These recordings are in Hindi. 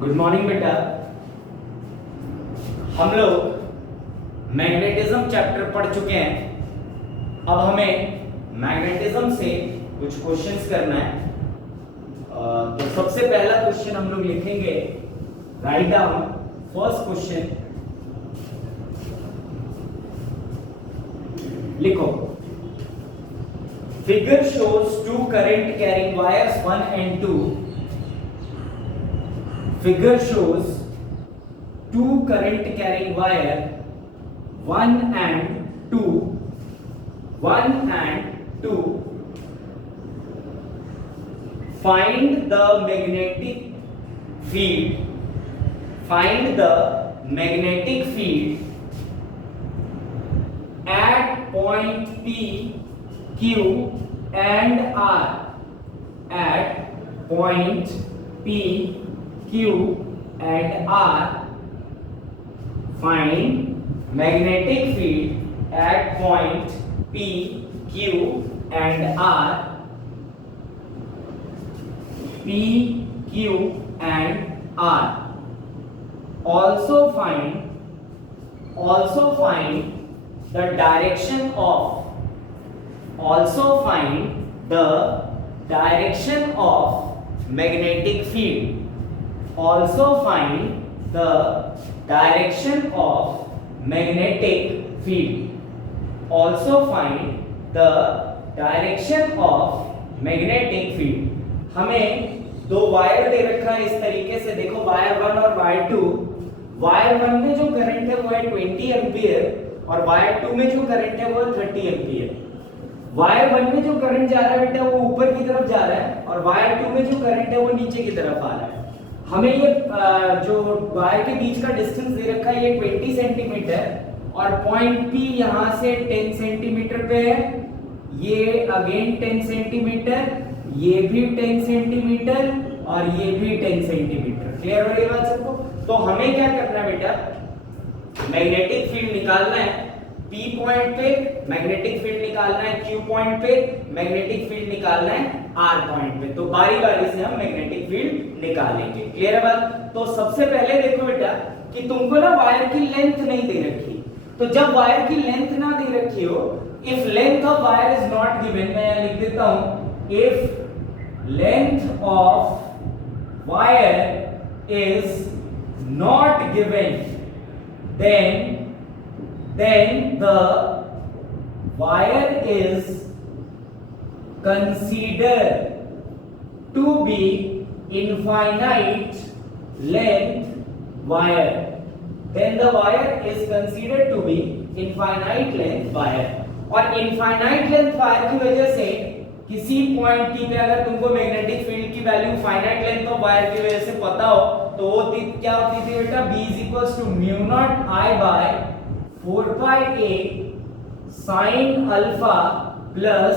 गुड मॉर्निंग बेटा। हम लोग मैग्नेटिज्म चैप्टर पढ़ चुके हैं। अब हमें मैग्नेटिज्म से कुछ क्वेश्चंस करना है। तो सबसे पहला क्वेश्चन हम लोग लिखेंगे, राइट डाउन फर्स्ट क्वेश्चन। लिखो, figure shows two current carrying wires 1 and 2. Figure shows two current carrying wire 1 and 2. 1 and 2. Find the magnetic field. Find the magnetic field at point P, Q and R. At point P, Q and R. Find magnetic field at point P, Q and R. P, Q and R. Also find the direction of. Also find the direction of magnetic field. Also find the direction of magnetic field. Also find the direction of magnetic field. हमें दो वायर दे रखा है इस तरीके से, देखो वायर 1 और वायर 2। वायर 1 में जो करंट है वो है 20 एम्पीयर और वायर 2 में जो करंट है वो है 30 एम्पीयर। वायर 1 में जो करंट जा रहा है बेटा वो ऊपर की तरफ जा रहा है और वायर 2 में जो करंट है वो नीचे की तरफ आ रहा है। हमें ये जो वायर के बीच का डिस्टेंस दे रखा है ये 20 सेंटीमीटर और पॉइंट P यहाँ से 10 सेंटीमीटर पे है, ये अगेन 10 सेंटीमीटर, ये भी 10 सेंटीमीटर और ये भी 10 सेंटीमीटर। क्लियर हो गई बात सबको? तो हमें क्या करना है बेटा, मैग्नेटिक फील्ड निकालना है। P पॉइंट पे मैग्नेटिक फील्ड निकालना है, Q पॉइंट पे मैग्नेटिक फील्ड निकालना है, R पॉइंट पे। तो बारी बारी से हम मैग्नेटिक फील्ड निकालेंगे। क्लियर है बात? तो सबसे पहले देखो बेटा कि तुमको ना वायर की लेंथ नहीं दे रखी, तो जब वायर की लेंथ ना दे रखी हो, if length of wire is not given, मैं यहां लिख देता हूं, if length of wire is not given, then the wire is considered to be infinite length wire. Then the wire is considered to be infinite length wire. और infinite length wire की वजह से किसी पॉइंट P पे अगर तुमको मैग्नेटिक फील्ड की value finite length of wire की वजह से पता हो तो वो क्या होती थी बेटा, B = μ0 I by 4 pi a sin alpha plus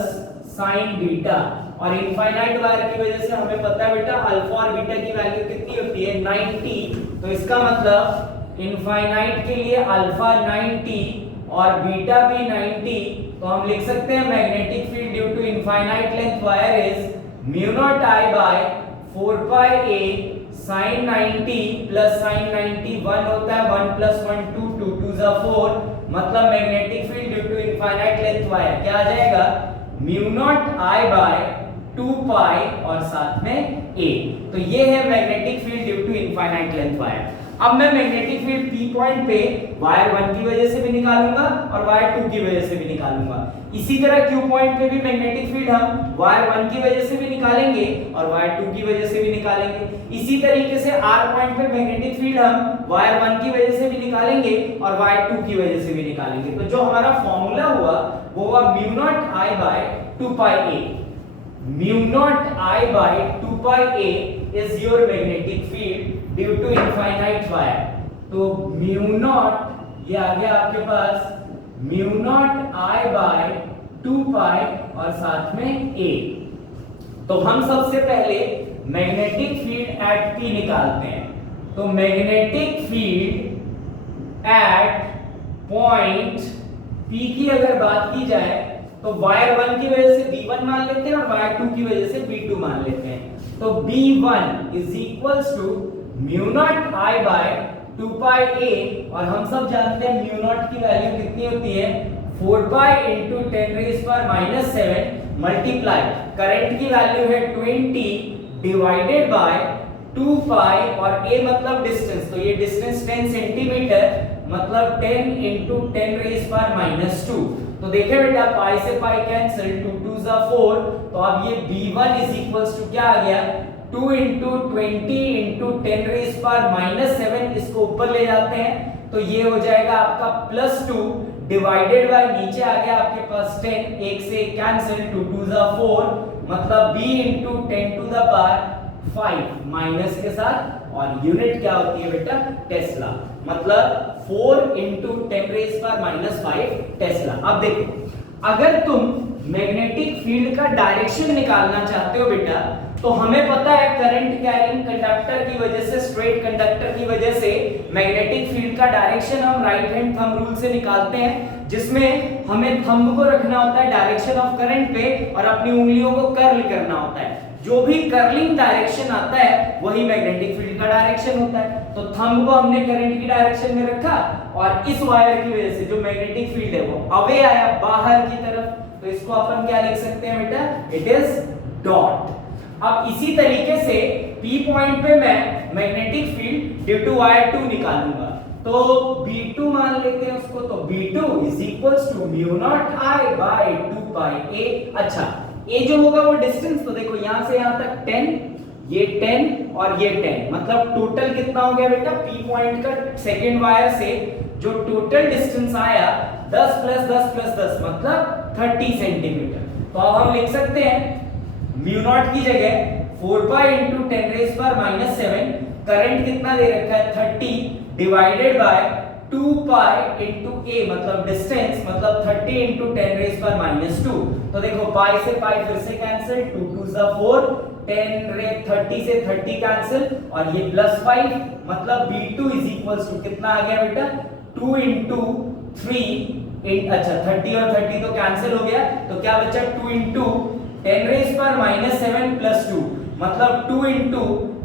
sin beta. और इनफाइनाइट वायर की वजह से हमें पता है बेटा अल्फा और बीटा की वैल्यू कितनी होती है, 90। तो इसका मतलब इनफाइनाइट के लिए अल्फा 90 और बीटा भी 90। तो हम लिख सकते हैं magnetic field due to infinite length wire is μ0 I by 4 pi a sin 90 plus sin 90 1 होता है, 1 + 1 2 2 2 4। मतलब magnetic field due to infinite length wire क्या आ जाएगा, μ0 I by 2 pi और साथ में a। तो ये है magnetic field due to infinite length wire. अब मैं मैग्नेटिक फील्ड P पॉइंट पे वायर 1 की वजह से भी निकालूंगा और वायर 2 की वजह से भी निकालूंगा। इसी तरह Q पॉइंट पे भी मैग्नेटिक फील्ड हम वायर 1 की वजह से भी निकालेंगे और वायर 2 की वजह से भी निकालेंगे। इसी तरीके से R पॉइंट पे मैग्नेटिक फील्ड हम वायर 1 की वजह से भी निकालेंगे और वायर 2 की वजह से भी निकालेंगे। तो जो हमारा फॉर्मूला हुआ वो हुआ μ0 I by 2 pi a। μ0 I by 2 pi a is your magnetic field due to infinite wire। तो μ0 ये आ गया आपके पास μ0 I by 2 pi और साथ में a। तो हम सबसे पहले मैग्नेटिक फील्ड एट P निकालते हैं। तो magnetic field at point P की अगर बात की जाए तो वायर 1 की वजह से B1 मान लेते हैं और वायर 2 की वजह से B2 मान लेते हैं। तो B1 is equals to mu naught I by 2 pi a, और हम सब जानते हैं म्यू नॉट की वैल्यू कितनी होती है 4 pi into 10 raise power minus 7 multiply current की वैल्यू है 20 डिवाइडेड बाय 2 पाई, और a मतलब डिस्टेंस, तो ये डिस्टेंस 10 सेंटीमीटर मतलब 10 इंटू 10 रेज़ पावर माइनस 2। तो देखे बेटा पाई से पाई कैंसिल, 2 2 जा 4, तो अब ये b1 इज इक्वल्स टू क्या आ गया 2 into 20 into 10 raise power minus 7, इसको ऊपर ले जाते हैं तो ये हो जाएगा आपका प्लस 2 डिवाइडेड बाय नीचे आ गया आपके पास 10, एक से कैंसिल, 2 2 जा 4 मतलब b into 10 to the power 5 minus के साथ, और यूनिट क्या होती है बेटा टेस्ला, मतलब 4 into 10 raise power minus 5 Tesla. अब देखो अगर तुम मैग्नेटिक फील्ड का डायरेक्शन निकालना चाहते हो बेटा, तो हमें पता है करंट कैरिंग कंडक्टर की वजह से, स्ट्रेट कंडक्टर की वजह से मैग्नेटिक फील्ड का डायरेक्शन हम राइट हैंड थंब रूल से निकालते हैं, जिसमें हमें थंब को रखना होता है डायरेक्शन ऑफ करंट पे और अपनी उंगलियों को कर्ल करना होता है। जो भी कर्लिंग डायरेक्शन आता है वही मैग्नेटिक फील्ड का डायरेक्शन होता है। तो थंब को हमने करंट की डायरेक्शन में रखा, और इस वायर की वजह से जो मैग्नेटिक फील्ड है वो अवे आया बाहर की तरफ, तो इसको अपन क्या लिख सकते हैं बेटा, इट इज डॉट। अब इसी तरीके से P पॉइंट पे मैं magnetic field due to wire 2 निकालूंगा, तो B2 मान लेते हैं उसको, तो B2 is equals to mu naught I by 2 pi a। अच्छा a जो होगा वो डिस्टेंस, तो देखो यहां से यहां तक 10, ये 10 और ये 10, मतलब टोटल कितना हो गया बेटा P पॉइंट का सेकंड वायर से जो टोटल डिस्टेंस आया 10 प्लस 10 प्लस 10 मतलब 30 सेंटीमीटर। तो अब हम लिख सकते हैं म्यू नॉट की जगह 4 pi into 10 raise power minus 7, current कितना दे रखा है 30 divided by 2 pi into a मतलब डिस्टेंस, मतलब 30 इंटू 10 रेज़ पावर माइनस 2। तो देखो पाई से पाई फिर से कैंसिल, 2 2 जा 4, 10 रे 30 से 30 कैंसिल, और ये प्लस 5 मतलब b2 इज इक्वल्स टू कितना आ गया बेटा 2 इंटू 3, अच्छा 30 और 30 तो कैंसिल हो गया, तो क्या बचा 2 into 10 raise power minus 7 plus 2 मतलब 2 इंटू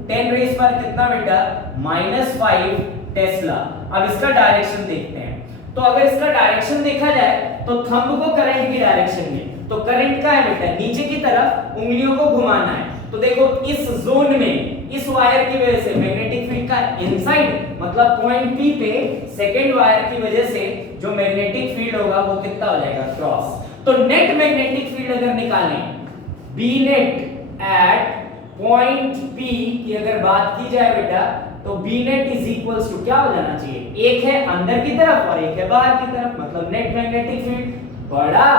10 रेज़ पावर कितना बेटा माइनस 5 टेस्ला। अब इसका डायरेक्शन देखते हैं, तो अगर इसका डायरेक्शन देखा जाए तो थंब को करंट की डायरेक्शन में, तो करंट का है बेटा नीचे की तरफ उंगलियों को घुमाना है, तो देखो इस जोन में इस वायर की वजह से मैग्नेटिक फील्ड का इनसाइड मतलब पॉइंट P पे सेकंड वायर की वजह से जो मैग्नेटिक फील्ड होगा वो कितना हो जाएगा क्रॉस। तो नेट मैग्नेटिक फील्ड अगर निकालें B net at point P की अगर बात की जाए बेटा, तो B net is equals to क्या हो जाना चाहिए, एक है अंदर की तरफ और एक है बाहर की तरफ, मतलब नेट मैग्नेटिक फील्ड बड़ा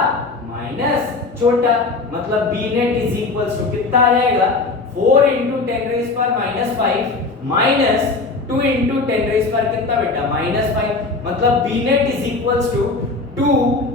माइनस छोटा, मतलब B net is equals to कितना आ जाएगा 4 into 10 raise power minus 5 minus 2 into 10 raise power कितना बेटा माइनस 5, मतलब B net is equals to 2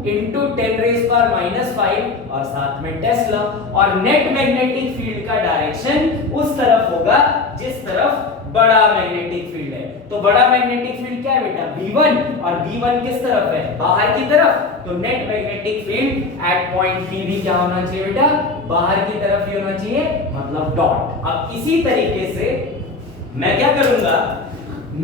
into 10 raise power minus 5 और साथ में टेस्ला, और नेट मैग्नेटिक फील्ड का डायरेक्शन उस तरफ होगा जिस तरफ बड़ा मैग्नेटिक फील्ड है। तो बड़ा मैग्नेटिक फील्ड क्या है बेटा B1, और B1 किस तरफ है बाहर की तरफ, तो net magnetic field at point P भी क्या होना चाहिए बेटा बाहर की तरफ ही होना चाहिए, मतलब डॉट। अब इसी तरीके से मैं क्या करूंगा,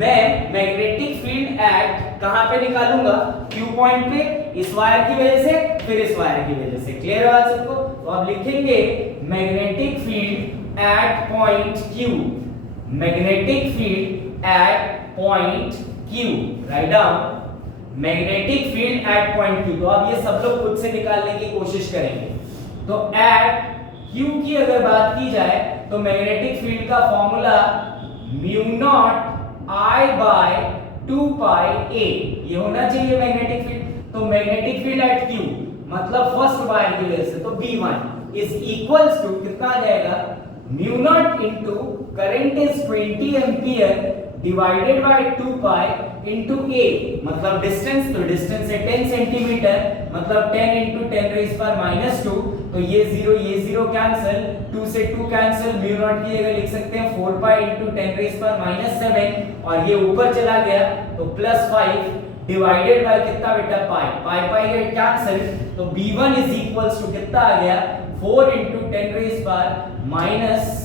मैं मैग्नेटिक फील्ड एट कहां पे निकालूंगा Q पॉइंट पे, इस वायर की वजह से फिर इस वायर की वजह से, क्लियर है बात सबको। तो अब लिखेंगे magnetic field at point Q, magnetic field at point Q, write down magnetic field at point Q। तो अब ये सब लोग खुद से निकालने की कोशिश करेंगे। तो एट Q की अगर बात की जाए तो मैग्नेटिक फील्ड का formula mu naught I by 2 pi a, ये होना चाहिए मैग्नेटिक फील्ड। तो मैग्नेटिक फील्ड एट Q मतलब फर्स्ट वायर की वजह से, तो B1 इज इक्वल्स टू कितना आ जाएगा mu naught into current is 20 ampere divided by 2 pi into a, मतलब डिस्टेंस, तो डिस्टेंस है 10 सेंटीमीटर मतलब 10 इंटू 10 रेज़ पावर माइनस 2, तो ये 0 कैंसिल, 2 से 2 कैंसिल, म्यू नॉट की जगह लिख सकते हैं 4 pi into 10 raise power minus 7, और ये ऊपर चला गया तो प्लस 5 डिवाइडेड बाय कितना बेटा पाई गेट कैंसिल, तो B1 इज इक्वल्स टू कितना आ गया 4 into 10 raise power minus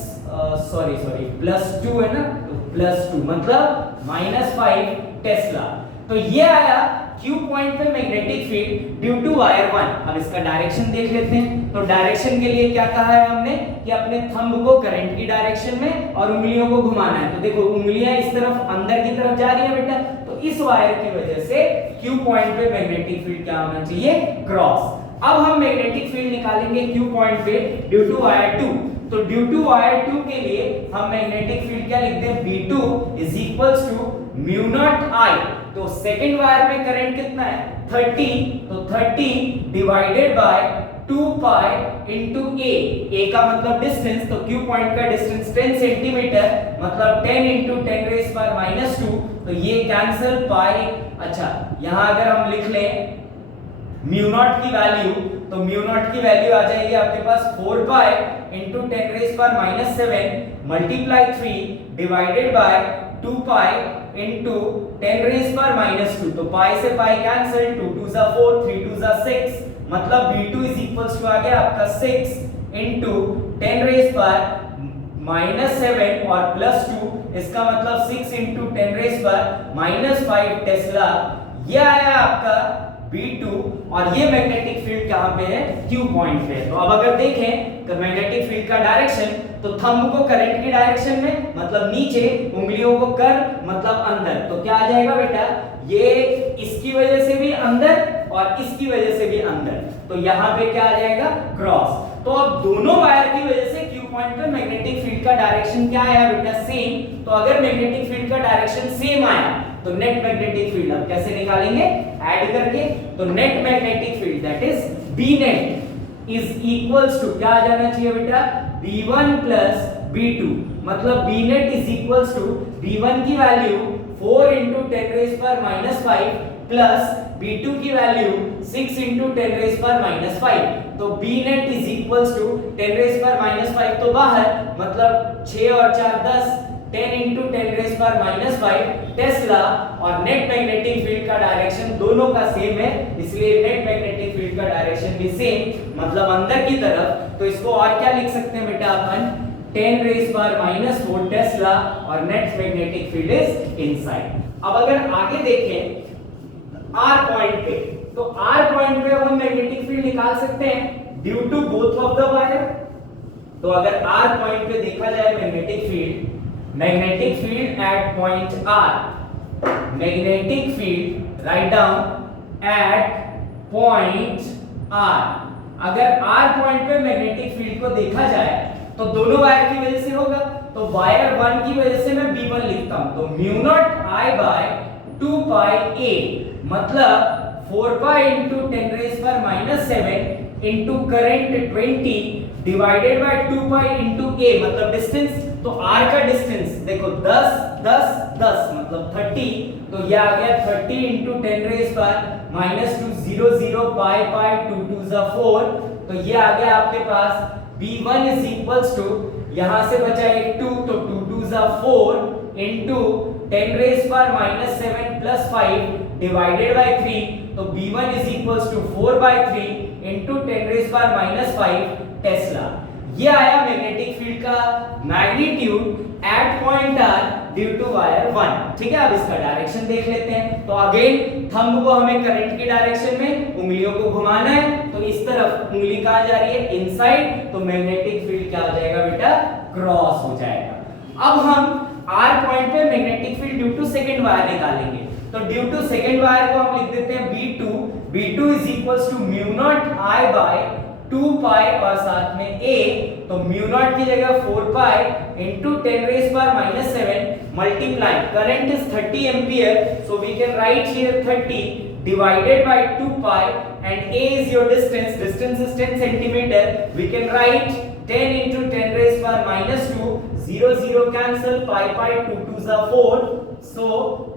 sorry plus 2 है ना, तो +2 मतलब -5 टेस्ला। तो ये आया Q पॉइंट पे magnetic field due to wire 1। अब इसका डायरेक्शन देख लेते हैं। तो डायरेक्शन के लिए क्या कहा है हमने कि अपने थंब को करंट की डायरेक्शन में और उंगलियों को घुमाना है। तो देखो उंगलियां इस तरफ अंदर की तरफ जा रही है बेटा, तो इस वायर की वजह से Q पॉइंट पे मैग्नेटिक फील्ड क्या होना चाहिए, क्रॉस। अब हम मैग्नेटिक फील्ड निकालेंगे Q पॉइंट पे ड्यू टू वायर 2। तो ड्यू टू वायर 2 के लिए हम मैग्नेटिक फील्ड क्या लिखते हैं, B2 is equals to mu naught I। तो सेकंड वायर में करंट कितना है, 30, तो 30 divided by 2 pi into a का मतलब डिस्टेंस, तो Q पॉइंट का डिस्टेंस 10 सेंटीमीटर मतलब 10 इनटू 10 रेज़ पावर -2, तो ये कैंसिल पाई। अच्छा यहां अगर हम लिख लें म्यू नॉट की वैल्यू, तो म्यू नॉट की वैल्यू आ जाएगी आपके पास 4 pi into 10 raise power -7 multiply 3 divided by 2 pi into 10 raise power -2, तो पाई से पाई कैंसिल, 2 2 जा 4, 3 2 जा 6 मतलब B2 इज इक्वल्स टू आ गया आपका 6 इनटू 10 रेज़ पावर -7 और +2, इसका मतलब 6 इनटू 10 रेज़ पावर -5 टेस्ला। ये आया आपका B2 और ये मैग्नेटिक फील्ड कहां पे है, Q पॉइंट पे। तो अब अगर देखें तो मैग्नेटिक फील्ड का डायरेक्शन, तो थंब को करंट की डायरेक्शन में मतलब नीचे, उंगलियों को कर मतलब अंदर, तो क्या आ जाएगा बेटा, ये इसकी वजह से भी अंदर और इसकी वजह से भी अंदर, तो यहां पे क्या आ जाएगा, क्रॉस। तो अब दोनों वायर की वजह से Q पॉइंट पे मैग्नेटिक फील्ड का डायरेक्शन क्या आया बेटा, सेम। तो अगर मैग्नेटिक फील्ड का डायरेक्शन सेम आया तो नेट मैग्नेटिक फील्ड अब कैसे निकालेंगे, ऐड करके। तो net magnetic field that is B net is equals to क्या आ जाना चाहिए बेटा, B1 प्लस B2 मतलब B net is equals to B1 की value 4 into 10 raise power -5 plus B2 की वैल्यू 6 इनटू 10 रेज़ पावर -5, तो B net is equals to 10 raise power -5 तो बाहर मतलब 6 और 4 10, 10 इनटू 10 रेज़ पावर -5 टेस्ला। और नेट मैग्नेटिक फील्ड का डायरेक्शन दोनों का सेम है, इसलिए नेट मैग्नेटिक फील्ड का डायरेक्शन भी सेम मतलब अंदर की तरफ। तो इसको और क्या लिख सकते हैं बेटा अपन, 10 रेज़ पावर -4 टेस्ला और net magnetic field is inside. अब अगर आगे देखें R पॉइंट पे, तो R पॉइंट पे हम मैग्नेटिक फील्ड निकाल सकते हैं due to both of the wire. तो अगर R पॉइंट पे देखा जाए magnetic field at point R, magnetic field write down at point R। अगर R पॉइंट पे मैग्नेटिक फील्ड को देखा जाए तो दोनों वायर की वजह से होगा, तो वायर 1 की वजह से मैं B1 लिखता हूं, तो mu naught I by 2 pi A मतलब 4 pi into 10 raise power -7 into current 20 divided by 2 pi into A मतलब डिस्टेंस, तो R का डिस्टेंस देखो 10 10 10 मतलब 30, तो ये आ गया 30 इनटू 10 रेज़ पावर -2 0 0 पाई पाई 2 2 जा 4, तो ये आ गया आपके पास B1 इज इक्वल्स टू, यहां से बचा एक 2, तो 2 2 जा 4 into 10 raise power -7 plus 5 divided by 3, तो B1 is equals to 4 by 3 into 10 raise power -5 tesla. ये आया मैग्नेटिक फील्ड का magnitude at point R due to wire 1। ठीक है, अब इसका डायरेक्शन देख लेते हैं। तो अगेन थंब को हमें करंट की डायरेक्शन में उंगलियों को घुमाना है, तो इस तरफ उंगली कहां जा रही है, इनसाइड, तो मैग्नेटिक फील्ड क्या हो जाएगा बेटा, क्रॉस हो जाएगा। अब हम R पॉइंट पे magnetic field due to second wire निकालेंगे। तो ड्यू टू सेकंड वायर को हम लिख देते हैं B2 is equals to mu naught I by 2 pi और साथ में A, तो म्यू नॉट की जगह 4 pi into 10 raise power -7 multiply current is 30 ampere, so we can write here 30 divided by 2 pi and A is your distance is 10 centimeter, we can write 10 into 10 raised power -2, 0 0 cancel, pi 2 2 is 4, so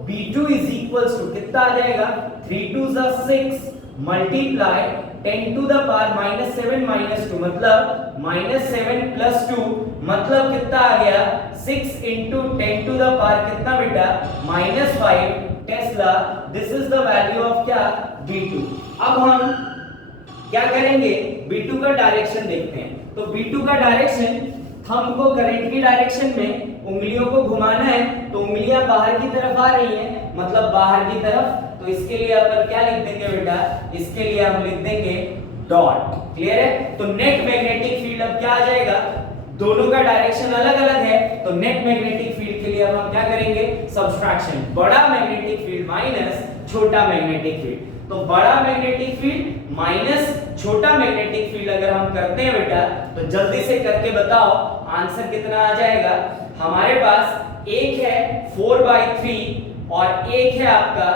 B2 is equals to कितना आ जाएगा, 3 2 is 6 multiply 10 to the power -7 -2 मतलब -7 plus 2 मतलब कितना आ गया, 6 into 10 to the power कितना बेटा, -5 Tesla. This is the value of क्या, B2। अब हम क्या करेंगे, B2 का डायरेक्शन देखते हैं। तो B2 का डायरेक्शन हमको करंट की डायरेक्शन में उंगलियों को घुमाना है, तो उंगलियां बाहर की तरफ आ रही हैं, मतलब बाहर की तरफ। तो इसके लिए अपन क्या लिख देंगे बेटा, इसके लिए हम लिख देंगे डॉट। क्लियर है? तो नेट मैग्नेटिक फील्ड अब क्या आ जाएगा, दोनों का डायरेक्शन अलग अलग है, तो नेट मैग्नेटिक फील्ड के लिए अब हम क्या करेंगे, सब्सट्रैक्शन, बड़ा मैग्नेटिक फील्ड माइनस छोटा मैग्नेटिक फील्ड। तो बड़ा मैग्नेटिक फील्ड माइनस छोटा मैग्नेटिक फील्ड अगर हम करते हैं बेटा, तो जल्दी से करके बताओ आंसर कितना आ जाएगा। हमारे पास एक है 4/3 और एक है आपका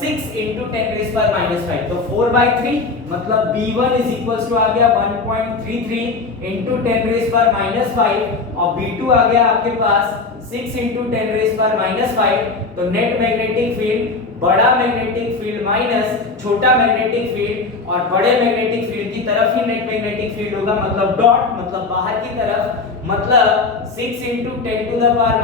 6 × 10⁻⁻⁵। तो 4/3 मतलब B1 इज इक्वल्स टू आ गया 1.33 × 10⁻⁵ और B2 आ गया आपके पास 6 × 10⁻⁵। तो नेट मैग्नेटिक फील्ड बड़ा मैग्नेटिक फील्ड माइनस छोटा मैग्नेटिक फील्ड, और बड़े मैग्नेटिक फील्ड की तरफ ही नेट मैग्नेटिक फील्ड होगा, मतलब डॉट, मतलब बाहर की तरफ, मतलब 6 × 10⁻⁵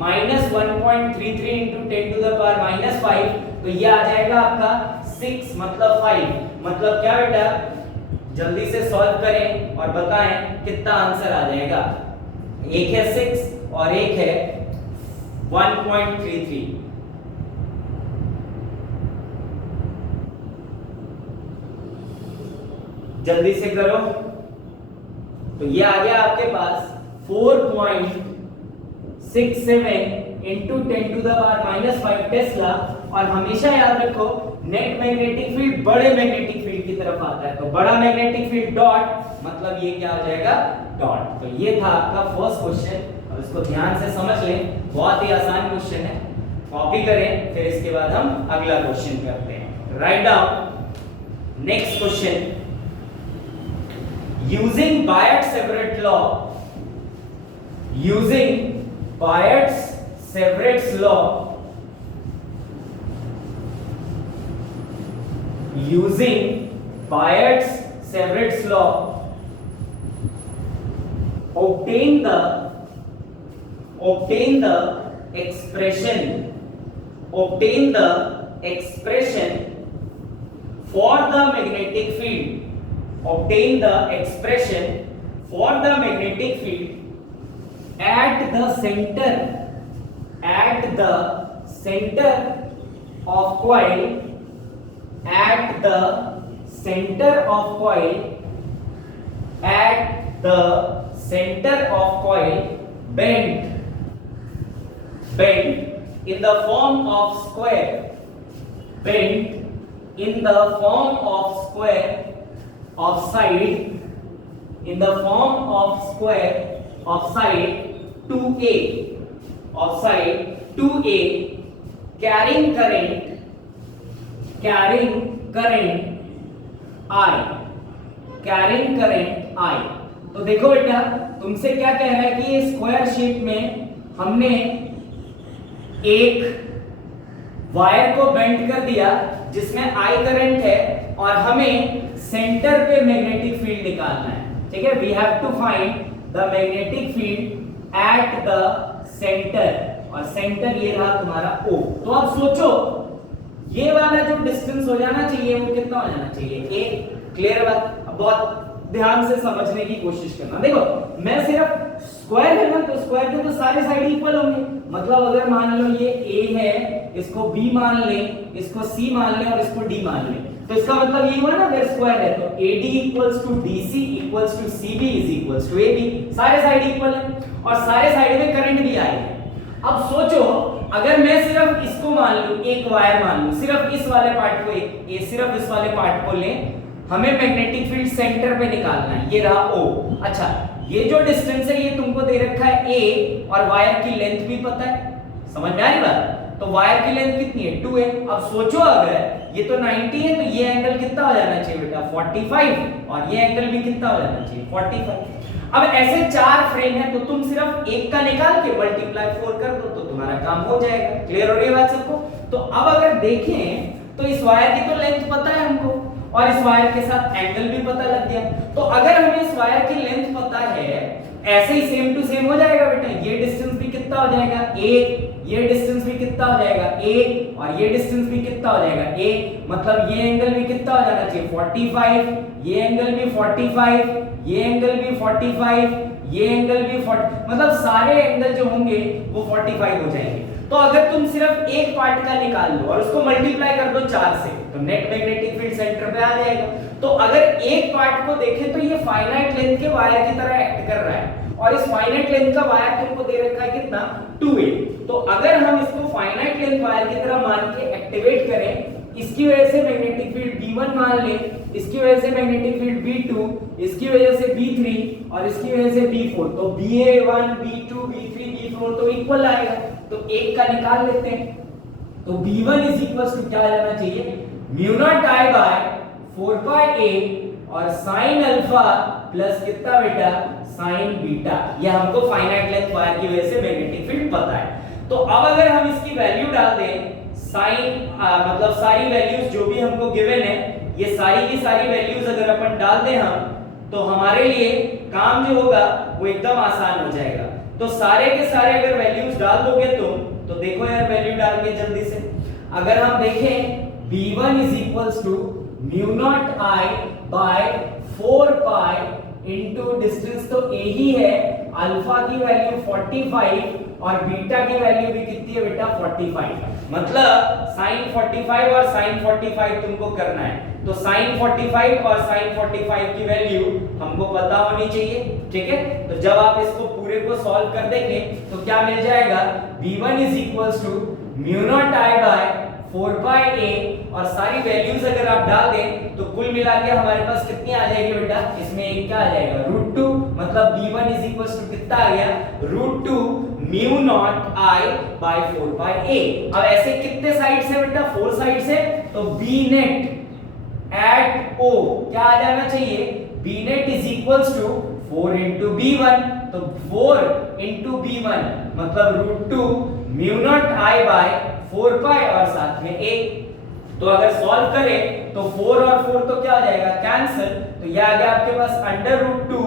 माइनस 1.33 × 10⁻⁵। तो ये आ जाएगा आपका 6 मतलब 5, मतलब क्या बेटा, जल्दी से सॉल्व करें और बताएं कितना आंसर आ जाएगा। एक है 6 और एक है 1.33। जल्दी से करो। तो ये आ गया आपके पास 4.67 × 10⁻⁻⁵ टेस्ला। और हमेशा याद रखो नेट मैग्नेटिक फील्ड बड़े मैग्नेटिक फील्ड की तरफ आता है, तो बड़ा मैग्नेटिक फील्ड डॉट, मतलब ये क्या हो जाएगा, डॉट। तो ये था आपका फर्स्ट क्वेश्चन, और इसको ध्यान से समझ लें, बहुत ही आसान क्वेश्चन है। कॉपी करें, फिर इसके बाद हम अगला क्वेश्चन करते हैं। Write down next question. Using Biot-Savart law, using Biot-Savart's law, using Biot-Savart's law, obtain the expression for the magnetic field. Obtain the expression for the magnetic field at the center of coil, at the center of coil, at the center of coil, bent in the form of square, bent in the form of square of side, in the form of square of side 2a, of side 2a, carrying current I, carrying current I। तो देखो बेटा, तुमसे क्या कह रहा है कि ये स्क्वायर शेप में हमने एक वायर को बेंड कर दिया जिसमें I करंट है, और हमें सेंटर पे मैग्नेटिक फील्ड निकालना है। ठीक है, we have to find the magnetic field at the centre, और सेंटर ये रहा तुम्हारा O। तो अब सोचो ये वाला जो डिस्टेंस हो जाना चाहिए वो कितना हो जाना चाहिए, A। क्लियर बात? अब बहुत ध्यान से समझने की कोशिश करना। देखो मैं सिर्फ स्क्वायर है ना, तो स्क्वायर के तो सारे साइड इक्वल होंगे, मतलब अगर मान लो ये A है, इसको B मान लें, इसको C मान लें और इसको D मान लें, तो इसका मतलब ये हुआ ना, अगर स्क्वायर है तो AD equals to DC equals to CB is equals to AB। सारे साइड इक्वल है और सारे साइड में करंट भी आएगा। अब सोचो अगर मैं सिर्फ इसको मान लूं, एक वायर मान लूं, सिर्फ इस वाले पार्ट को, ये सिर्फ इस वाले पार्ट को लें, हमें मैग्नेटिक फील्ड सेंटर पे निकालना है, ये रहा O। अच्छा, ये जो डिस्टेंस है ये तुमको दे रखा है A, और वायर की लेंथ भी पता है, समझ में आ रही बात? तो वायर की लेंथ कितनी है, 2 है। अब सोचो अगर ये तो 90 है, तो ये एंगल कितना हो जाना चाहिए बेटा, 45, और ये एंगल भी कितना हो जाना चाहिए, 45। अब ऐसे 4 फ्रेम है, तो तुम सिर्फ एक का निकाल के मल्टीप्लाई 4 कर दो, तो तुम्हारा काम हो जाएगा। क्लियर हो रही है बात सबको? तो अब अगर देखें तो इस वायर की तो लेंथ पता है हमको, और इस वायर के साथ एंगल भी पता लग गया। तो अगर हमें इस वायर की लेंथ पता है, ऐसे ही सेम टू सेम हो जाएगा बेटा, ये डिस्टेंस भी कितना हो जाएगा a, ये डिस्टेंस भी कितना हो जाएगा a, और ये डिस्टेंस भी कितना हो जाएगा a, मतलब ये एंगल भी कितना हो जाना चाहिए 45, ये एंगल भी 45, ये एंगल भी 45, ये एंगल भी 40, मतलब सारे एंगल जो होंगे वो 45 हो जाएंगे। तो अगर तुम सिर्फ एक पार्ट का निकाल लो और उसको मल्टीप्लाई कर दो 4 से, तो नेट मैग्नेटिक फील्ड सेंटर पे आ जाएगा। तो अगर एक पार्ट को देखें तो ये फाइनाइट लेंथ के वायर की तरह एक्ट कर रहा है, और इस फाइनाइट लेंथ का वायर तुमको दे रखा है कितना 2a। तो अगर हम इसको फाइनाइट लेंथ वायर की तरह मान के एक्टिवेट करें, इसकी वजह से मैग्नेटिक फील्ड B1 मान ले, इसकी वजह से मैग्नेटिक फील्ड B2, इसकी वजह से B3 और इसकी वजह से B4, तो BA1 B2 B3 B4 तो इक्वल आएगा। तो एक का निकाल लेते हैं, तो B1 इज इक्वल टू क्या आ जाना चाहिए mu naught I by 4 pi a और sin अल्फा प्लस कितना बेटा sin बीटा। ये हमको फाइनाइट लेंथ वायर की वजह से मैग्नेटिक फील्ड पता है। तो अब अगर हम इसकी वैल्यू डाल दें साइन मतलब सारी वैल्यूज जो भी हमको गिवन है, ये सारी की सारी वैल्यूज अगर अपन डाल दें हम, तो हमारे लिए काम जो होगा वो एकदम आसान हो जाएगा। तो सारे के सारे अगर वैल्यूज डाल दोगे तुम, तो देखो यार वैल्यू डाल के जल्दी से, अगर हम देखें B1 is equals to mu naught I by 4 pi into distance तो a ही है, अल्फा की वैल्यू 45 और बीटा की वैल्यू भी कितनी है बेटा 45, मतलब sin 45 और sin 45 तुमको करना है। तो sin 45 और sin 45 की वैल्यू हमको पता होनी चाहिए, ठीक है। तो जब आप इसको पूरे को सॉल्व कर देंगे तो क्या मिल जाएगा B1 is equals to mu naught I by 4 pi a, और सारी वैल्यूज अगर आप डाल दें तो कुल मिला के हमारे पास कितनी आ जाएगी बेटा, इसमें एक क्या आ जाएगा √2, मतलब B1 इज इक्वल्स टू कितना आ गया √2 mu naught I by 4 pi a। अब ऐसे कितने साइड से बेटा 4 साइड से, तो B नेट एट O क्या आ जाना चाहिए B net is equals to 4 into B1, तो 4 into B1 मतलब √2 mu naught I by 4 pi और साथ में a। तो अगर सॉल्व करें तो 4 और 4 तो क्या हो जाएगा कैंसिल, तो ये आ गया आपके पास √2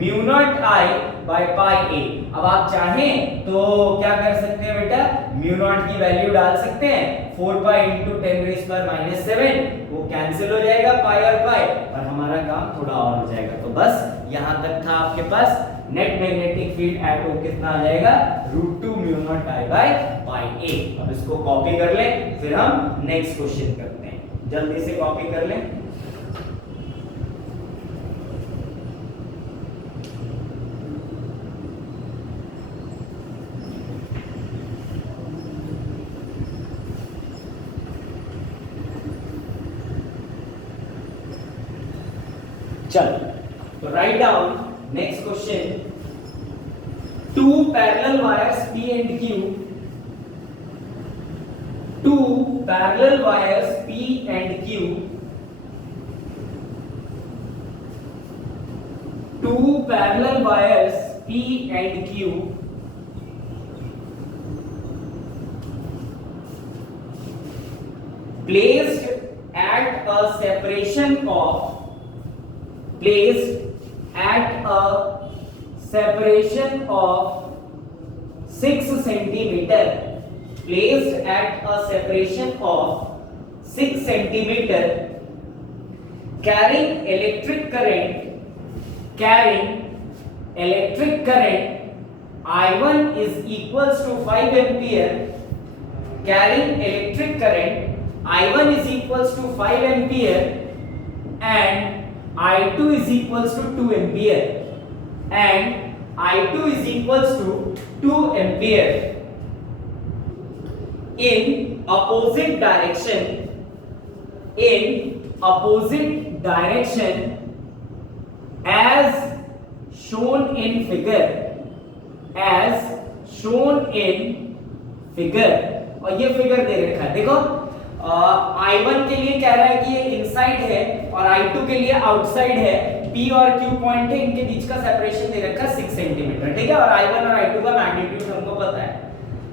mu naught I by pi a। अब आप चाहें तो क्या कर सकते हैं बेटा, म्यू नॉट की वैल्यू डाल सकते हैं, 4 पाई into 10⁻⁻⁷ वो कैंसिल हो जाएगा पाई और पाई, और हमारा काम थोड़ा और हो जाएगा। तो बस यहां तक था आपके पास net magnetic field at O कितना आ जाएगा √2 mu naught I by pi a। अब इसको कॉपी कर लें, फिर हम नेक्स्ट क्वेश्चन करते हैं, जल्दी से कॉपी कर लें। चलो तो write down next question, two parallel wires P and Q, two parallel wires P and Q, two parallel wires P and Q placed at a separation of 6 centimeter, placed at a separation of 6 centimeter, carrying electric current I1 is equals to 5 ampere, carrying electric current I1 is equals to 5 ampere and I2 is equals to 2 ampere, and I2 is equals to 2 ampere in opposite direction as shown in figure, और ये फिगर दे रखा है, देखो I1 के लिए कह रहा है कि ये इनसाइड है और I2 के लिए आउटसाइड है, P और Q पॉइंट है, इनके बीच का सेपरेशन दे रखा है 6 सेंटीमीटर, ठीक है। और I1 और I2 का मैग्नीट्यूड हमको पता है।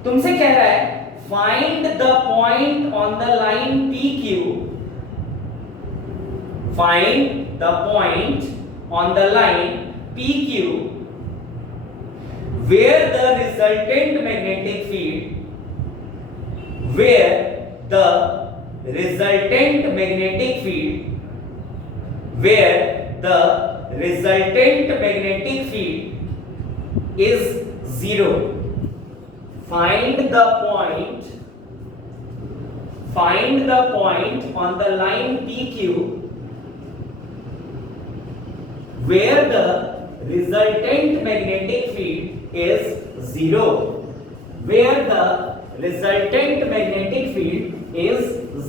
तुमसे कह रहा है find the point on the line PQ find the point on the line PQ where the resultant magnetic field is 0. Find the point on the line PQ where the resultant magnetic field is 0. Where the resultant magnetic field is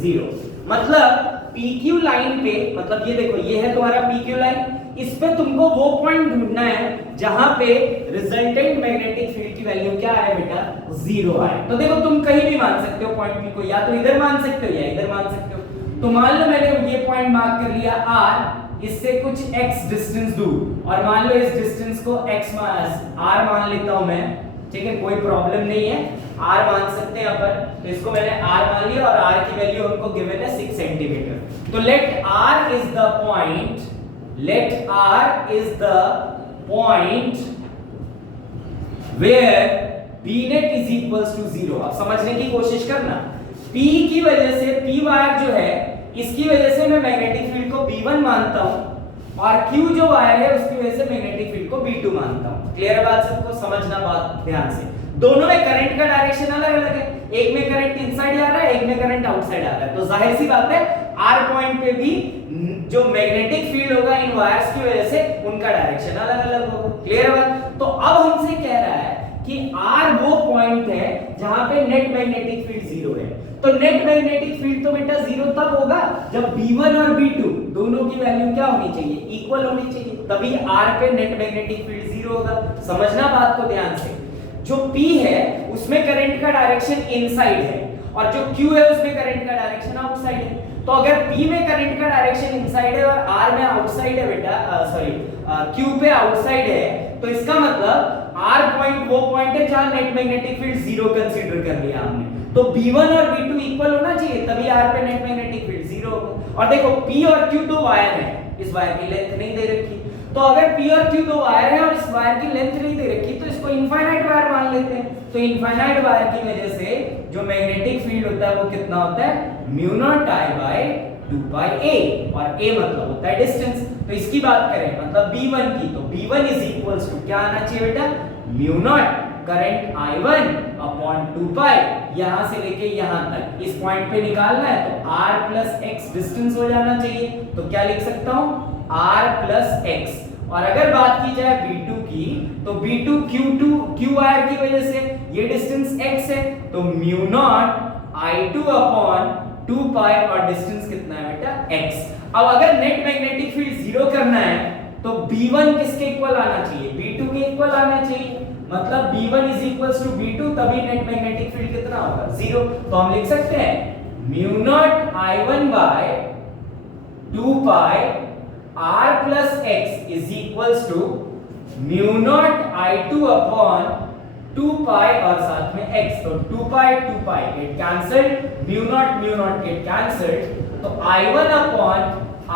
0. मतलब PQ लाइन पे, मतलब ये देखो, ये है तुम्हारा PQ लाइन, इस पे तुमको वो पॉइंट ढूंढना है जहां पे रिजल्टेंट मैग्नेटिक फील्ड की वैल्यू क्या है बेटा, 0 आए। तो देखो तुम कहीं भी मान सकते हो पॉइंट P को, या तो इधर मान सकते हो या इधर मान सकते हो। तो मान लो मैंने ये पॉइंट मार्क कर लिया R, इससे कुछ x डिस्टेंस दूर, और मान लो इस डिस्टेंस को x r मान लेता हूं मैं, ठीक है, कोई प्रॉब्लम नहीं है, r मान सकते हैं यहाँ पर। तो इसको मैंने r मान लिया और r की वैल्यू हमको गिवन है 6 सेंटीमीटर। तो let r is the point where b net is equals to 0। अब समझने की कोशिश करना, p की वजह से, p वायर जो है इसकी वजह से मैं मैग्नेटिक फील्ड को b1 मानता हूं, और q जो वायर है उसकी वजह से मैग्नेटिक फील्ड को b2 मानता हूं। क्लियर है बात सबको? समझना बात ध्यान से। दोनों में करंट का डायरेक्शन अलग अलग है, एक में करंट इनसाइड आ रहा है, एक में करंट आउटसाइड आ रहा है। तो जाहिर सी बात है r पॉइंट पे भी जो मैग्नेटिक फील्ड होगा इन वायर्स की वजह से उनका डायरेक्शन अलग अलग होगा। क्लियर है बात? तो अब हमसे कह रहा है कि r वो पॉइंट है जहां पे नेट मैग्नेटिक फील्ड 0 है। तो नेट मैग्नेटिक फील्ड तो बेटा 0 तब होगा जब b1 और b2 दोनों की वैल्यू क्या होनी चाहिए, इक्वल होनी चाहिए, तभी r पे नेट मैग्नेटिक फील्ड 0 होगा। समझना बात को ध्यान से। जो p है उसमें करंट का डायरेक्शन इनसाइड है, और जो q है उसमें करंट का डायरेक्शन आउटसाइड है। तो अगर p में करंट का डायरेक्शन इनसाइड है और r में आउटसाइड है बेटा, q पे आउटसाइड है, तो इसका मतलब r पॉइंट वो पॉइंट है जहां नेट मैग्नेटिक फील्ड 0 कंसीडर कर लिया हमने। तो b1 और b2 इक्वल होना चाहिए, तभी r पे नेट मैग्नेटिक फील्ड 0 होगा। और देखो p और q दो वायर हैं, इस वायर की लेंथ नहीं दे रखी, तो अगर p और q दो वायर हैं और इस वायर की लेंथ नहीं दे रखी, तो इसको इनफाइनाइट वायर मान लेते हैं। तो इनफाइनाइट वायर की वजह से जो मैग्नेटिक फील्ड होता है वो कितना होता है, mu naught I by 2 pi a, और a मतलब होता है डिस्टेंस। तो इसकी बात करें मतलब b1 की, तो b1 इज इक्वल्स टू क्या आना चाहिए बेटा, mu naught current I1 upon 2 पाई, यहां से लेके यहां तक इस पॉइंट पे निकालना है, तो r प्लस x डिस्टेंस हो जाना चाहिए। तो क्या लिख सकता हूं, r प्लस x। और अगर बात की जाए b2 की, तो b2 q वायर की वजह से ये डिस्टेंस x है, तो mu naught I2 upon 2 pi, और डिस्टेंस कितना है बेटा, x। अब अगर नेट मैग्नेटिक फील्ड 0 करना है तो b1 किसके इक्वल आना चाहिए, b2 के इक्वल आना चाहिए, मतलब b1 is equals to b2, तभी नेट मैग्नेटिक फील्ड कितना होगा, 0। तो हम लिख सकते हैं mu naught I1 by 2 pi r plus x is equals to mu naught I2 upon 2 pi और साथ में x। तो 2 pi get cancelled, mu naught get cancelled, तो I1 upon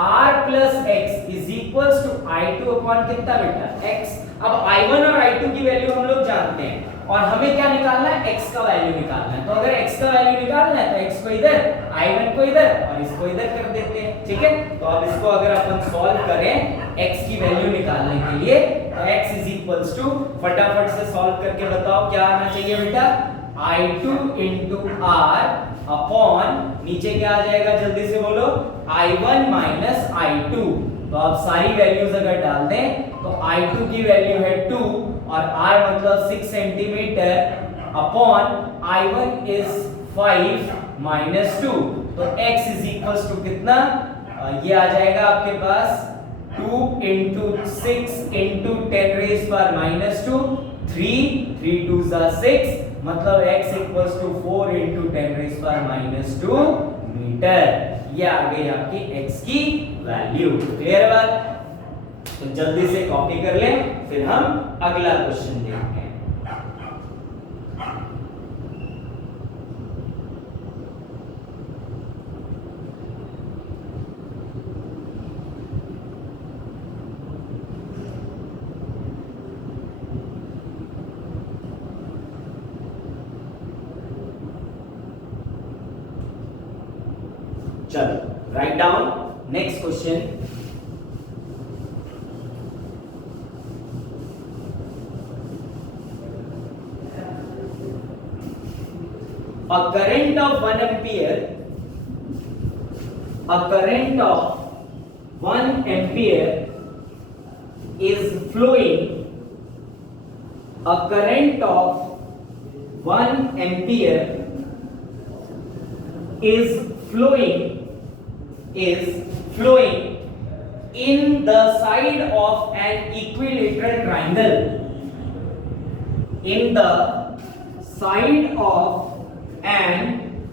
r plus x is equals to I2 upon कितना बेटा, x। अब I1 और I2 की वैल्यू हम लोग जानते हैं, और हमें क्या निकालना है, x का वैल्यू निकालना है। तो अगर x का वैल्यू निकालना है तो x को इधर, I1 को इधर और इसको इधर कर देते हैं, ठीक है। तो अब इसको अगर अपन सॉल्व करें x की वैल्यू निकालने के लिए, तो x इज इक्वल्स टू, फटाफट से सॉल्व करके बताओ क्या आना चाहिए बेटा, I2 into r अपॉन नीचे क्या आ जाएगा, जल्दी से बोलो, I1 माइनस I2। तो आप सारी वैल्यूज अगर डाल दें तो I2 की वैल्यू है 2 और R मतलब 6 centimetre upon I1 is 5 minus 2। तो x इज इक्वल्स टू कितना, ये आ जाएगा आपके पास 2 into 6 into 10 raised power minus 2, 3 2s are 6, मतलब x equals to 4 into 10 raised power minus 2 metre. ये आ गई आपकी x की वैल्यू। क्लियर बात? तो जल्दी से कॉपी कर लें, फिर हम अगला क्वेश्चन देखते हैं। चलो write down next question. A current of 1 ampere, a current of 1 ampere is flowing, a current of 1 ampere is flowing in the side of an equilateral triangle, in the side of an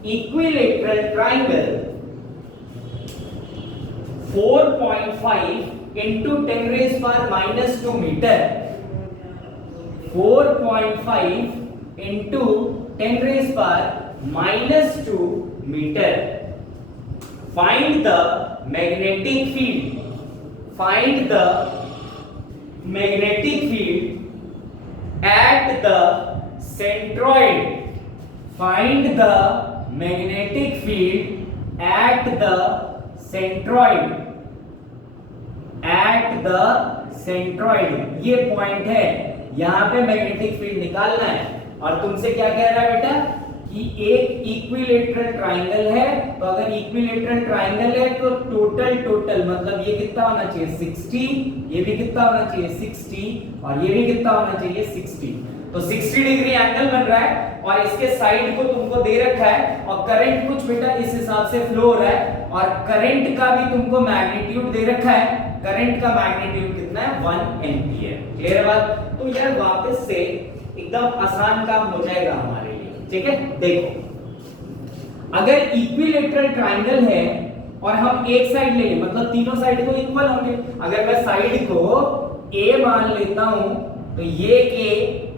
equilateral triangle 4.5 into 10 raised power minus 2 meter, 4.5 into 10 raised power minus 2 meter. Find the magnetic field, find the magnetic field at the centroid, find the magnetic field at the centroid, at the centroid ये पॉइंट है, यहां पे मैग्नेटिक फील्ड निकालना है। और तुमसे क्या कह रहा है बेटा कि एक इक्विलेटरल ट्राइंगल है, तो अगर इक्विलेटरल ट्राइंगल है तो टोटल मतलब ये कितना होना चाहिए 60, ये भी कितना होना चाहिए 60 और ये भी कितना होना चाहिए 60। तो 60 डिग्री एंगल बन रहा है और इसके साइड को तुमको दे रखा है और करंट कुछ बेटा इस हिसाब से फ्लो हो रहा है और करंट का भी तुमको मैग्नीट्यूड दे रखा है। करंट का मैग्नीट्यूड कितना है 1 एम्पियर। क्लियर है बात? तो यार वापस से एकदम आसान काम हो जाएगा हमारे लिए, ठीक है। देखो अगर इक्विलेटरल ट्राइंगल है और हम एक साइड ले लें, मतलब तीनों साइड को इक्वल होंगे। अगर मैं साइड को A मान लेता हूं तो ये A,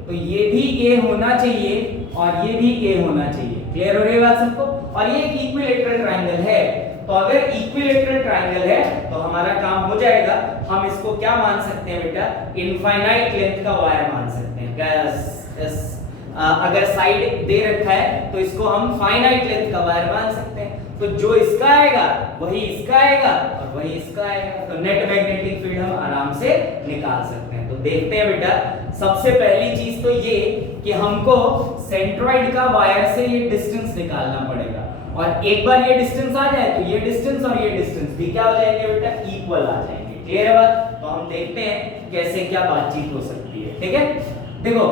तो ये भी A होना चाहिए और ये भी A होना चाहिए। क्लियर हो रही है बात सबको? और ये एक इक्विलेटरल ट्राइंगल है, तो अगर इक्विलेटरल ट्राइंगल है तो हमारा काम हो जाएगा। हम इसको क्या मान सकते हैं बेटा, इनफाइनाइट लेंथ का वायर मान सकते हैं। अगर साइड दे रखा है तो इसको हम फाइनाइट लेंथ का वायर मान सकते हैं। तो जो इसका आएगा वही इसका आएगा और वही इसका आएगा, तो नेट मैग्नेटिक फील्ड हम आराम से निकाल सकते हैं। तो देखते हैं बेटा, सबसे पहली चीज तो ये कि हमको सेंट्रॉइड का वायर से ये डिस्टेंस निकालना पड़ेगा और एक बार ये डिस्टेंस आ जाए तो ये डिस्टेंस और ये डिस्टेंस भी क्या हो जाएंगे बेटा, इक्वल आ जाएंगे। क्लियर है बात? तो हम देखते हैं कैसे क्या बातचीत हो सकती है, ठीक है। देखो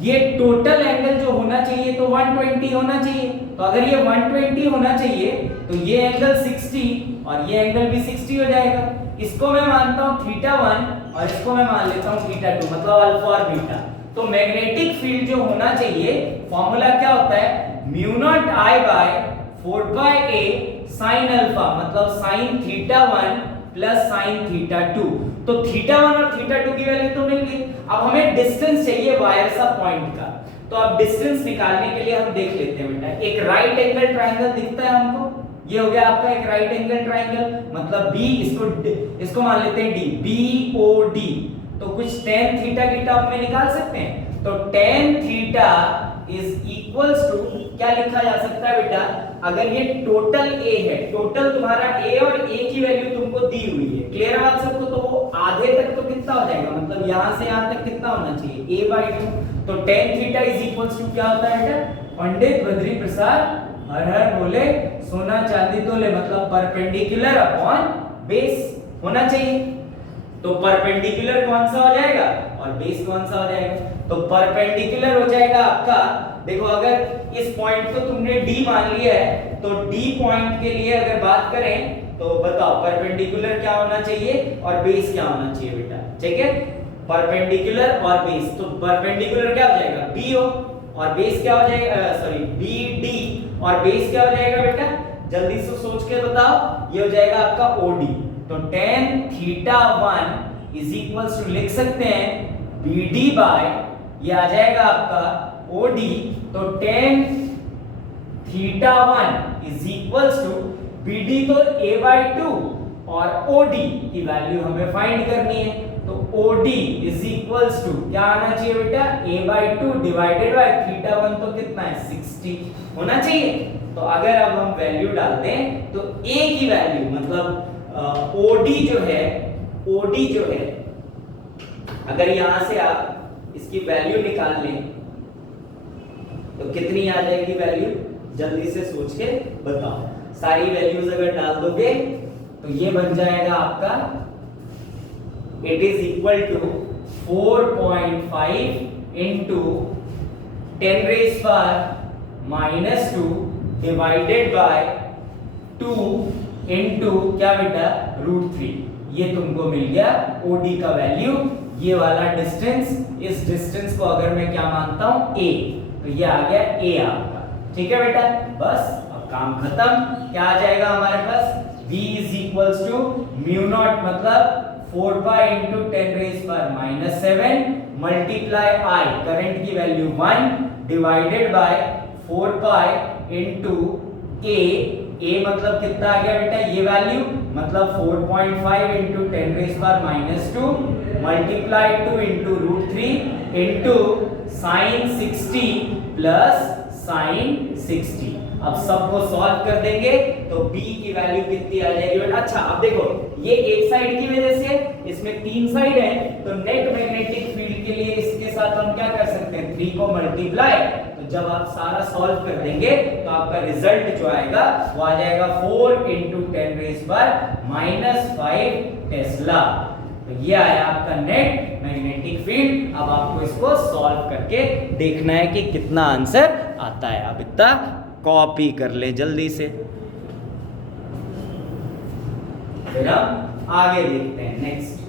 ये टोटल एंगल जो होना चाहिए तो 120 होना चाहिए, तो अगर ये 120 होना चाहिए तो ये एंगल 60 और ये एंगल भी 60 हो जाएगा। इसको मैं मानता हूं θ1 और इसको मैं मान लेता हूं θ2, मतलब अल्फा और बीटा। तो मैग्नेटिक फील्ड जो होना चाहिए, फॉर्मूला क्या होता है, μ0 I by 4πa sin alpha, मतलब sin θ1 प्लस sin θ2। तो θ1 और θ2 की वैल्यू तो मिल गई। अब हमें डिस्टेंस चाहिए वायर सा पॉइंट का, तो अब डिस्टेंस निकालने के लिए हम देख लेते हैं बेटा, एक राइट एंगल ट्रायंगल दिखता है हमको, ये हो गया आपका एक राइट एंगल ट्रायंगल, मतलब बी, इसको मान लेते हैं डी, BOD। तो कुछ tan थीटा की टर्म में निकाल सकते हैं, तो tan theta is equals to क्या लिखा जा सकता है बेटा, अगर ये टोटल A है, टोटल तुम्हारा A और A की वैल्यू तुमको दी हुई है, क्लियर है बात सबको, तो वो आधे तक तो कितना हो जाएगा, मतलब यहां से यहां तक कितना होना चाहिए A/2। तो tan theta is equals to क्या होता है बेटा, पंडित बद्री प्रसाद हर हर बोले, सोना चांदी तोले, मतलब परपेंडिकुलर अपॉन बेस होना चाहिए। तो परपेंडिकुलर कौन सा हो जाएगा और बेस कौन सा हो जाएगा, तो परपेंडिकुलर हो जाएगा आपका, देखो अगर इस पॉइंट को तुमने D मान लिया है तो D पॉइंट के लिए अगर बात करें तो बताओ परपेंडिकुलर क्या होना चाहिए और बेस क्या होना चाहिए बेटा, ठीक है। परपेंडिकुलर और बेस, तो परपेंडिकुलर क्या हो जाएगा B हो और बेस क्या हो जाएगा, सॉरी BD और बेस क्या हो जाएगा बेटा, जल्दी से सोच के बताओ, ये हो जाएगा आपका OD। तो tan θ1 इज इक्वल्स टू लिख सकते हैं BD बाय, ये आ जाएगा आपका OD। तो tan θ1 is equals to BD, तो A/2 और OD की वैल्यू हमें फाइंड करनी है, तो OD इज इक्वल्स टू क्या आना चाहिए बेटा, A/2 डिवाइडेड बाय θ1, तो कितना है 60 होना चाहिए। तो अगर अब हम वैल्यू डालते हैं तो a की वैल्यू मतलब OD जो है अगर यहां से आप इसकी वैल्यू निकाल लें तो कितनी आ जाएगी वैल्यू, जल्दी से सोच के बताओ। सारी वैल्यूज अगर डाल दोगे तो ये बन जाएगा आपका, it is equal to 4.5 into 10 raise power minus 2 divided by 2 into क्या बेटा √3। ये तुमको मिल गया OD का वैल्यू, ये वाला डिस्टेंस। इस डिस्टेंस को अगर मैं क्या मानता हूं a, तो ये आ गया a आपका। ठीक है बेटा, बस अब काम खत्म। क्या आ जाएगा हमारे पास, v is equals to mu naught मतलब 4 pi into 10 raise power minus 7 multiply i, current की value 1 divided by 4 pi into a मतलब कितना आ गया बेटा, ये वैल्यू मतलब 4.5 into 10 raise power minus 2 multiply 2 into √3 into sine 60 plus sign 60। अब सबको सॉल्व कर देंगे तो b की वैल्यू कितनी आ जाएगी बेटा। अच्छा अब देखो, ये एक साइड की वजह से, इसमें 3 साइड है, तो नेट मैग्नेटिक फील्ड के लिए इसके साथ हम क्या कर सकते हैं, 3 को मल्टीप्लाई। तो जब आप सारा सॉल्व कर देंगे तो आपका रिजल्ट जो आएगा वो आ जाएगा 4 into 10 raise power minus 5 Tesla. तो ये आया आपका नेट मैग्नेटिक फील्ड। अब आपको इसको सॉल्व करके देखना है कि कितना आंसर आता है। आप इतना कॉपी कर ले जल्दी से, फिर हम आगे देखते हैं नेक्स्ट।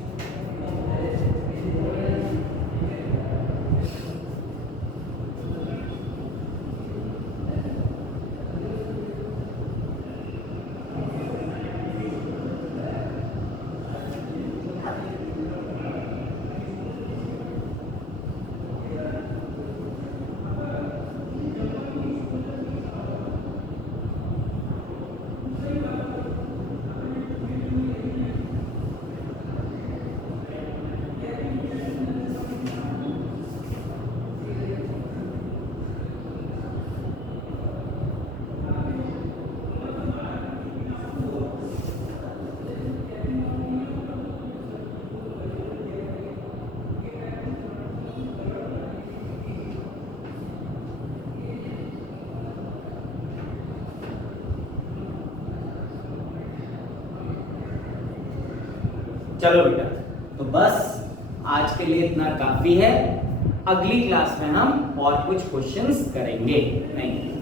चलो बेटा, तो बस आज के लिए इतना काफी है। अगली क्लास में हम और कुछ क्वेश्चंस करेंगे। नहीं